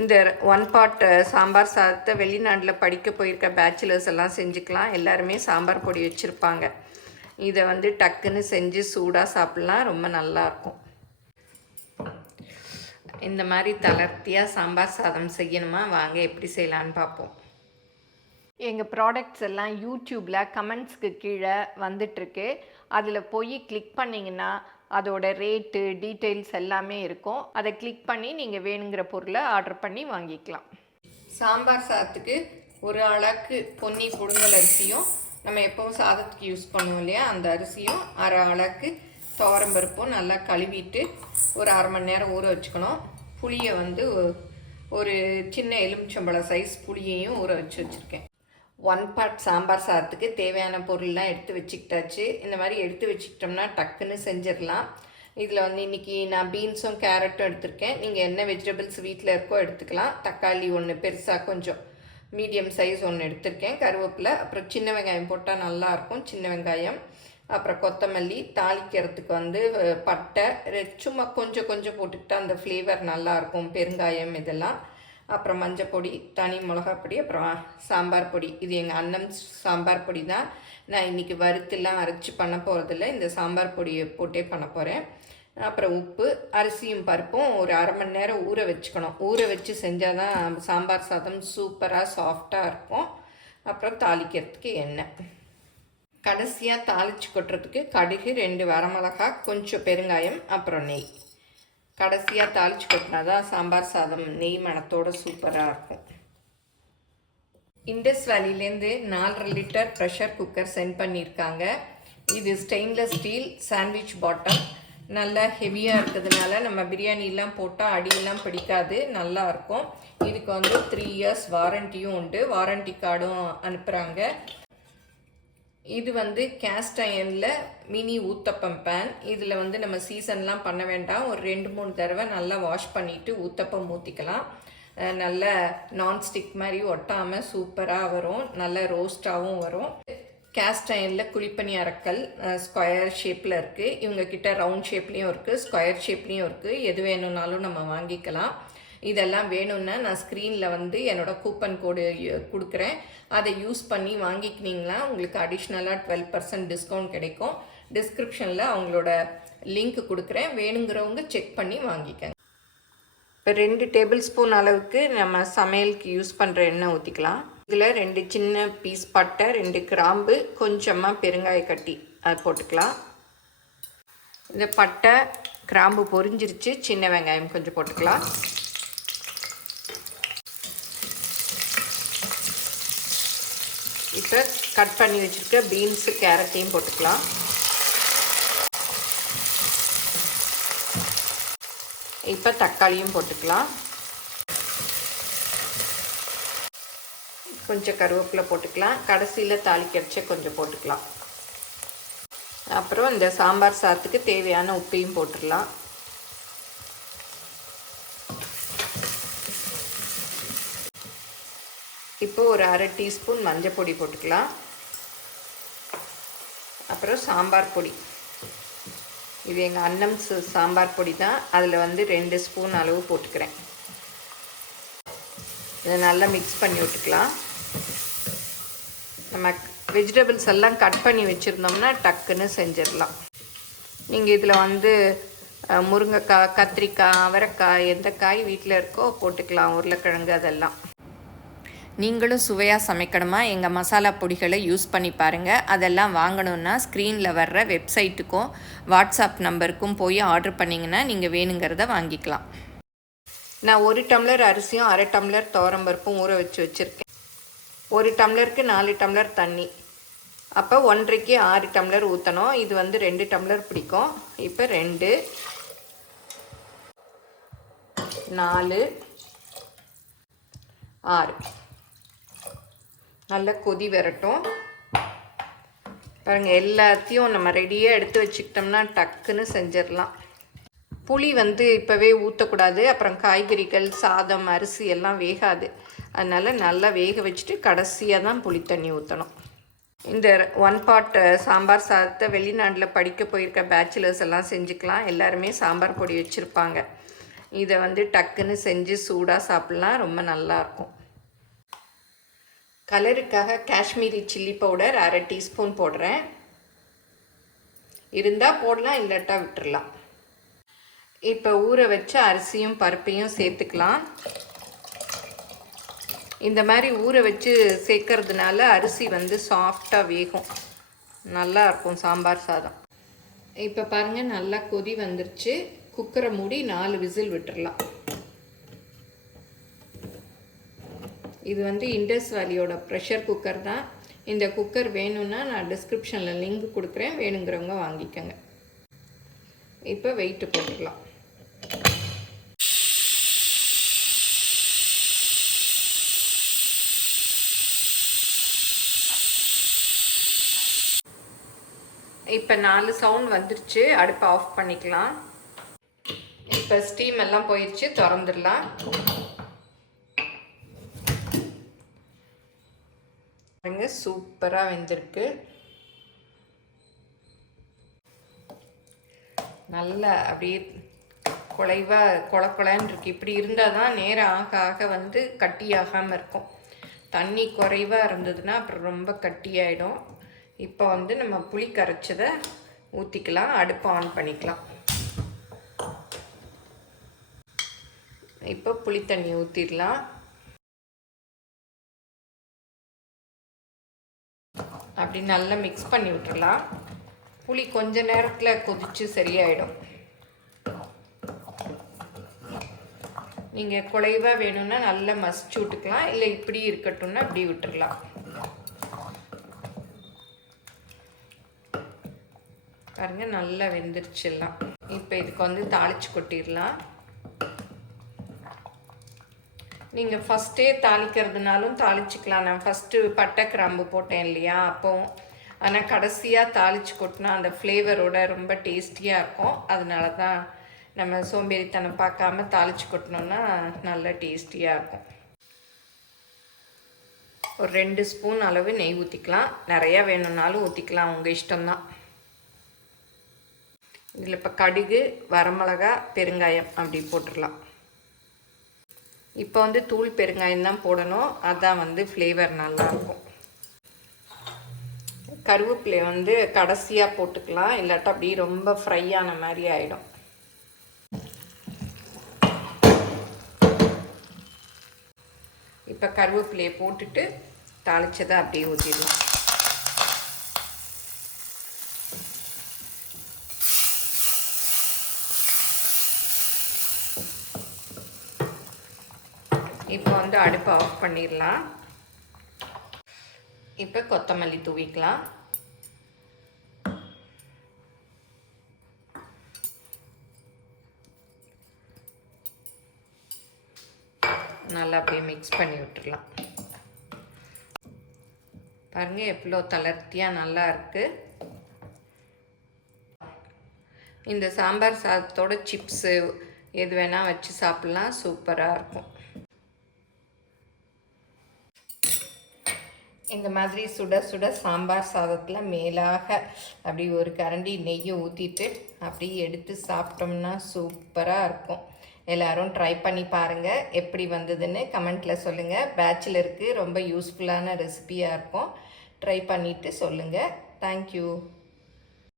இந்த one pot sambar சாதத்தை வெளிநாட்டில் படிக்க போயிருக்க பேச்சுலர்ஸ் எல்லாம் செஞ்சுக்கலாம். எல்லாருமே சாம்பார் பொடி வச்சுருப்பாங்க. இதை வந்து டக்குன்னு செஞ்சு சூடாக சாப்பிட்லாம், ரொம்ப நல்லாயிருக்கும். இந்த மாதிரி தளர்த்தியாக சாம்பார் சாதம் செய்யணுமா, வாங்க எப்படி செய்யலான்னு பார்ப்போம். எங்கள் ப்ராடக்ட்ஸ் எல்லாம் யூடியூப்பில் கமெண்ட்ஸ்க்கு கீழே வந்துட்டுருக்கு. அதில் போய் கிளிக் பண்ணிங்கன்னா அதோட ரேட்டு டீட்டெயில்ஸ் எல்லாமே இருக்கும். அதை கிளிக் பண்ணி நீங்கள் வேணுங்கிற பொருளை ஆர்டர் பண்ணி வாங்கிக்கலாம். சாம்பார் சாதத்துக்கு ஒரு அளவுக்கு பொன்னி புழுங்கல் அரிசியும், நம்ம எப்போவும் சாதத்துக்கு யூஸ் பண்ணுவோம் இல்லையா, அந்த அரிசியும் அரை அளவுக்கு துவரம்பருப்பும் நல்லா கழுவிட்டு ஒரு அரை மணி நேரம் ஊற வச்சுக்கணும். புளியை வந்து ஒரு சின்ன எலுமிச்சம்பழம் சைஸ் புளியையும் ஊற வச்சுருக்கேன். ஒன் பாட் சாம்பார் சாதத்துக்கு தேவையான பொருள்லாம் எடுத்து வச்சுக்கிட்டாச்சு. இந்த மாதிரி எடுத்து வச்சுக்கிட்டோம்னா டக்குன்னு செஞ்சிடலாம். இதில் வந்து இன்றைக்கி நான் பீன்ஸும் கேரட்டும் எடுத்திருக்கேன். நீங்கள் என்ன வெஜிடபிள்ஸ் வீட்டில் இருக்கோ எடுத்துக்கலாம். தக்காளி ஒன்று பெருசாக கொஞ்சம் மீடியம் சைஸ் ஒன்று எடுத்திருக்கேன். கருவேப்பிலை, அப்புறம் சின்ன வெங்காயம் போட்டால் நல்லாயிருக்கும், சின்ன வெங்காயம், அப்புறம் கொத்தமல்லி, தாளிக்கிறதுக்கு வந்து பட்டை சும்மா கொஞ்சம் கொஞ்சம் போட்டுக்கிட்டால் அந்த ஃப்ளேவர் நல்லாயிருக்கும், பெருங்காயம் இதெல்லாம், அப்புறம் மஞ்சள் பொடி, தனி மிளகாப்பொடி, அப்புறம் சாம்பார் பொடி. இது எங்கள் அண்ணன் சாம்பார் பொடி தான். நான் இன்றைக்கி வறுத்துலாம் அரைச்சி பண்ண போகிறதில்ல, இந்த சாம்பார் பொடியை போட்டே பண்ண போகிறேன். அப்புறம் உப்பு, அரிசியும் பருப்பும் ஒரு அரை மணி நேரம் ஊற வச்சுக்கணும். ஊற வச்சு செஞ்சால் தான் சாம்பார் சாதம் சூப்பராக சாஃப்டாக இருக்கும். அப்புறம் தாளிக்கிறதுக்கு எண்ணெய், கடைசியாக தாளித்து கொட்டுறதுக்கு கடுகு, 2 வரமிளகா, கொஞ்சம் பெருங்காயம், அப்புறம் நெய். கடைசியாக தாளித்து கொட்டினா தான் சாம்பார் சாதம் நெய் மணத்தோடு சூப்பராக இருக்கும். இண்டஸ் வேலிலேருந்து 4.5 லிட்டர் ப்ரெஷர் குக்கர் சென்ட் பண்ணியிருக்காங்க. இது ஸ்டெயின்லெஸ் ஸ்டீல் சாண்ட்விச் பாட்டம். நல்லா ஹெவியாக இருக்கிறதுனால நம்ம பிரியாணிலாம் போட்டால் அடியெல்லாம் பிடிக்காது, நல்லாயிருக்கும். இதுக்கு வந்து 3 இயர்ஸ் வாரண்டியும் உண்டு, வாரண்டி கார்டும் அனுப்புகிறாங்க. இது வந்து கேஸ்ட் அயனில் மினி ஊத்தப்பம் பேன். இதில் வந்து நம்ம சீசன்லாம் பண்ண வேண்டாம், ஒரு 2-3 தடவை நல்லா வாஷ் பண்ணிவிட்டு ஊத்தப்பம் ஊற்றிக்கலாம். நல்ல நான்ஸ்டிக் மாதிரி ஒட்டாமல் சூப்பராக வரும், நல்ல ரோஸ்டாகவும் வரும். கேஸ்ட் அயனில் குழிப்பணி அரைக்கல் ஸ்கொயர் ஷேப்பில் இருக்குது. இவங்கக்கிட்ட ரவுண்ட் ஷேப்லேயும் இருக்குது, ஸ்கொயர் ஷேப்லேயும் இருக்குது. எது வேணும்னாலும் நம்ம வாங்கிக்கலாம். இதெல்லாம் வேணும்னா நான் ஸ்க்ரீனில் வந்து என்னோடய கூப்பன் கோடு கொடுக்குறேன். அதை யூஸ் பண்ணி வாங்கிக்கினீங்களா உங்களுக்கு அடிஷ்னலாக 12% டிஸ்கவுண்ட் கிடைக்கும். டிஸ்கிரிப்ஷனில் அவங்களோட லிங்க் கொடுக்குறேன், வேணுங்கிறவங்க செக் பண்ணி வாங்கிக்கங்க. இப்போ 2 டேபிள் ஸ்பூன் அளவுக்கு நம்ம சமையலுக்கு யூஸ் பண்ணுற எண்ணெய் ஊற்றிக்கலாம். இதில் 2 சின்ன பீஸ் பட்டை, 2 கிராம்பு, கொஞ்சமாக பெருங்காய கட்டி அது போட்டுக்கலாம். இந்த பட்டை கிராம்பு பொரிஞ்சிருச்சு. சின்ன வெங்காயம் கொஞ்சம் போட்டுக்கலாம். இப்போ கட் பண்ணி வச்சுருக்க பீன்ஸு கேரட்டையும் போட்டுக்கலாம். இப்போ தக்காளியும் போட்டுக்கலாம். கொஞ்சம் கருவேப்பிலை போட்டுக்கலாம். கடைசியில் தாளிக்கரைச்சி கொஞ்சம் போட்டுக்கலாம். அப்புறம் இந்த சாம்பார் சாதத்துக்கு தேவையான உப்பையும் போட்டுடலாம். இப்போ ஒரு அரை டீஸ்பூன் மஞ்சள் பொடி போட்டுக்கலாம். அப்புறம் சாம்பார் பொடி, இது எங்கள் அண்ணன் சாம்பார் பொடி தான். அதில் வந்து 2 ஸ்பூன் அளவு போட்டுக்கிறேன். இதை நல்லா மிக்ஸ் பண்ணி விட்டுக்கலாம். நம்ம வெஜிடபிள்ஸ் எல்லாம் கட் பண்ணி வச்சுருந்தோம்னா டக்குன்னு செஞ்சிடலாம். நீங்கள் இதில் வந்து முருங்கைக்காய், கத்திரிக்காய், அவரைக்காய், எந்த காய் வீட்டில் இருக்கோ போட்டுக்கலாம், உருளைக்கிழங்கு அதெல்லாம். நீங்களும் சுவையாக சமைக்கணுமா, எங்கள் மசாலா பொடிகளை யூஸ் பண்ணி பாருங்கள். அதெல்லாம் வாங்கணுன்னா ஸ்க்ரீனில் வர்ற வெப்சைட்டுக்கும் வாட்ஸ்அப் நம்பருக்கும் போய் ஆர்டர் பண்ணிங்கன்னா நீங்கள் வேணுங்கிறத வாங்கிக்கலாம். நான் 1 டம்ளர் அரிசியும் அரை டம்ளர் துவரம்பருப்பும் ஊற வச்சுருக்கேன். 1 டம்ளருக்கு 4 டம்ளர் தண்ணி. அப்போ 1.5க்கு 6 டம்ளர் ஊற்றணும். இது வந்து 2 டம்ளர் பிடிக்கும். இப்போ 2, 4, 6 நல்லா கொதி வரட்டும். பாருங்கள், எல்லாத்தையும் நம்ம ரெடியாக எடுத்து வச்சுக்கிட்டோம்னா டக்குன்னு செஞ்சிடலாம். புளி வந்து இப்போவே ஊற்றக்கூடாது, அப்புறம் காய்கறிகள், சாதம், அரிசி எல்லாம் வேகாது. அதனால் நல்லா வேக வச்சுட்டு கடைசியாக தான் புளி தண்ணி ஊற்றணும். இந்த ஒன் பாட் சாம்பார் சாதத்தை வெளிநாட்டில் படிக்க போயிருக்க பேச்சுலர்ஸ் எல்லாம் செஞ்சுக்கலாம். எல்லாருமே சாம்பார் பொடி வச்சுருப்பாங்க. இதை வந்து டக்குன்னு செஞ்சு சூடாக சாப்பிட்லாம், ரொம்ப நல்லாயிருக்கும். கலருக்காக காஷ்மீரி சில்லி பவுடர் 1/2 டீஸ்பூன் போடுறேன். இருந்தால் போடலாம், இல்லாட்டா விட்டுடலாம். இப்போ ஊற வச்ச அரிசியும் பருப்பையும் சேர்த்துக்கலாம். இந்த மாதிரி ஊற வச்சு சேர்க்கறதுனால அரிசி வந்து சாஃப்டாக வேகும், நல்லாயிருக்கும் சாம்பார் சாதம். இப்போ பாருங்கள், நல்லா கொதி வந்துருச்சு. குக்கரை மூடி 4 விசில் விட்டுடலாம். இது வந்து இண்டஸ் வேலியோட ப்ரெஷர் குக்கர் தான். இந்த குக்கர் வேணும்னா நான் டிஸ்கிரிப்ஷனில் லிங்க் கொடுக்குறேன், வேணுங்கிறவங்க வாங்கிக்கோங்க. இப்போ வெயிட்டு போட்டுடலாம். இப்போ 4 சவுண்ட் வந்துருச்சு, அடுப்பை ஆஃப் பண்ணிக்கலாம். இப்போ ஸ்டீம் எல்லாம் போயிடுச்சு, திறந்துடலாம். பாருங்க, சூப்பராக வெந்திருக்கு. நல்லா அப்படியே குலைவாக கொலன்னு இருக்கு. இப்படி இருந்தால் தான் நேரம் ஆக ஆக வந்து கட்டியாகாமல் இருக்கும். தண்ணி குறைவாக இருந்ததுன்னா அப்புறம் ரொம்ப கட்டியாயிடும். இப்போ வந்து நம்ம புளி கரைச்சதை ஊற்றிக்கலாம். அடுப்பை ஆன் பண்ணிக்கலாம். இப்போ புளி தண்ணி ஊற்றிடலாம். அப்படி நல்லா மிக்ஸ் பண்ணி விட்டுடலாம். புளி கொஞ்ச நேரத்தில் கொதித்து சரியாயிடும். நீங்கள் குலைவாக வேணும்னா நல்லா மசிச்சு விட்டுக்கலாம், இல்லை இப்படி இருக்கட்டும்னா இப்படி விட்டுடலாம். பாருங்க, நல்லா வெந்துருச்சுலாம். இப்போ இதுக்கு வந்து தாளித்து கொட்டிடலாம். நீங்கள் ஃபஸ்ட்டே தாளிக்கிறதுனாலும் தாளிச்சிக்கலாம். நான் ஃபஸ்ட்டு பட்டை கிராம்பு போட்டேன் இல்லையா, அப்போ. ஆனால் கடைசியாக தாளித்து கொட்டினா அந்த ஃப்ளேவரோட ரொம்ப டேஸ்டியாக இருக்கும். அதனால தான் நம்ம சோம்பேறித்தனம் பார்க்காம தாளித்து கொட்டினோன்னா நல்லா டேஸ்டியாக இருக்கும். ஒரு 2 ஸ்பூன் அளவு நெய் ஊற்றிக்கலாம். நிறையா வேணும்னாலும் ஊற்றிக்கலாம், உங்கள் இஷ்டம்தான். இதில் இப்போ கடுகு, வரமிளகா, பெருங்காயம் அப்படி போட்டுடலாம். இப்போ வந்து தூள் பெருங்காயம் தான் போடணும், அதான் வந்து ஃப்ளேவர் நல்லாயிருக்கும். கருவேப்பிலை வந்து கடைசியாக போட்டுக்கலாம், இல்லாட்டா அப்படி ரொம்ப ஃப்ரை ஆன மாதிரி ஆகிடும். இப்போ கருவேப்பிலையை போட்டுட்டு தாளிச்சதை அப்படியே ஊற்றிடலாம். இப்போ வந்து அடுப்பை ஆஃப் பண்ணிடலாம். இப்போ கொத்தமல்லி தூவிக்கலாம். நல்லா அப்படியே மிக்ஸ் பண்ணி விட்டுடலாம். பாருங்கள், எவ்வளோ தளர்த்தியாக நல்லா இருக்குது. இந்த சாம்பார் சாதத்தோட சிப்ஸு எது வேணால் வச்சு சாப்பிட்லாம், சூப்பராக இருக்கும். இந்த மாதிரி சுட சுட சாம்பார் சாதத்தில் மேலாக அப்படி ஒரு கரண்டி நெய்யை ஊற்றிட்டு அப்படியே எடுத்து சாப்பிட்டோம்னா சூப்பராக இருக்கும். எல்லோரும் ட்ரை பண்ணி பாருங்கள், எப்படி வந்ததுன்னு கமெண்ட்டில் சொல்லுங்கள். பேச்சுலருக்கு ரொம்ப யூஸ்ஃபுல்லான ரெசிபியாக இருக்கும். ட்ரை பண்ணிவிட்டு சொல்லுங்கள். தேங்க்யூ.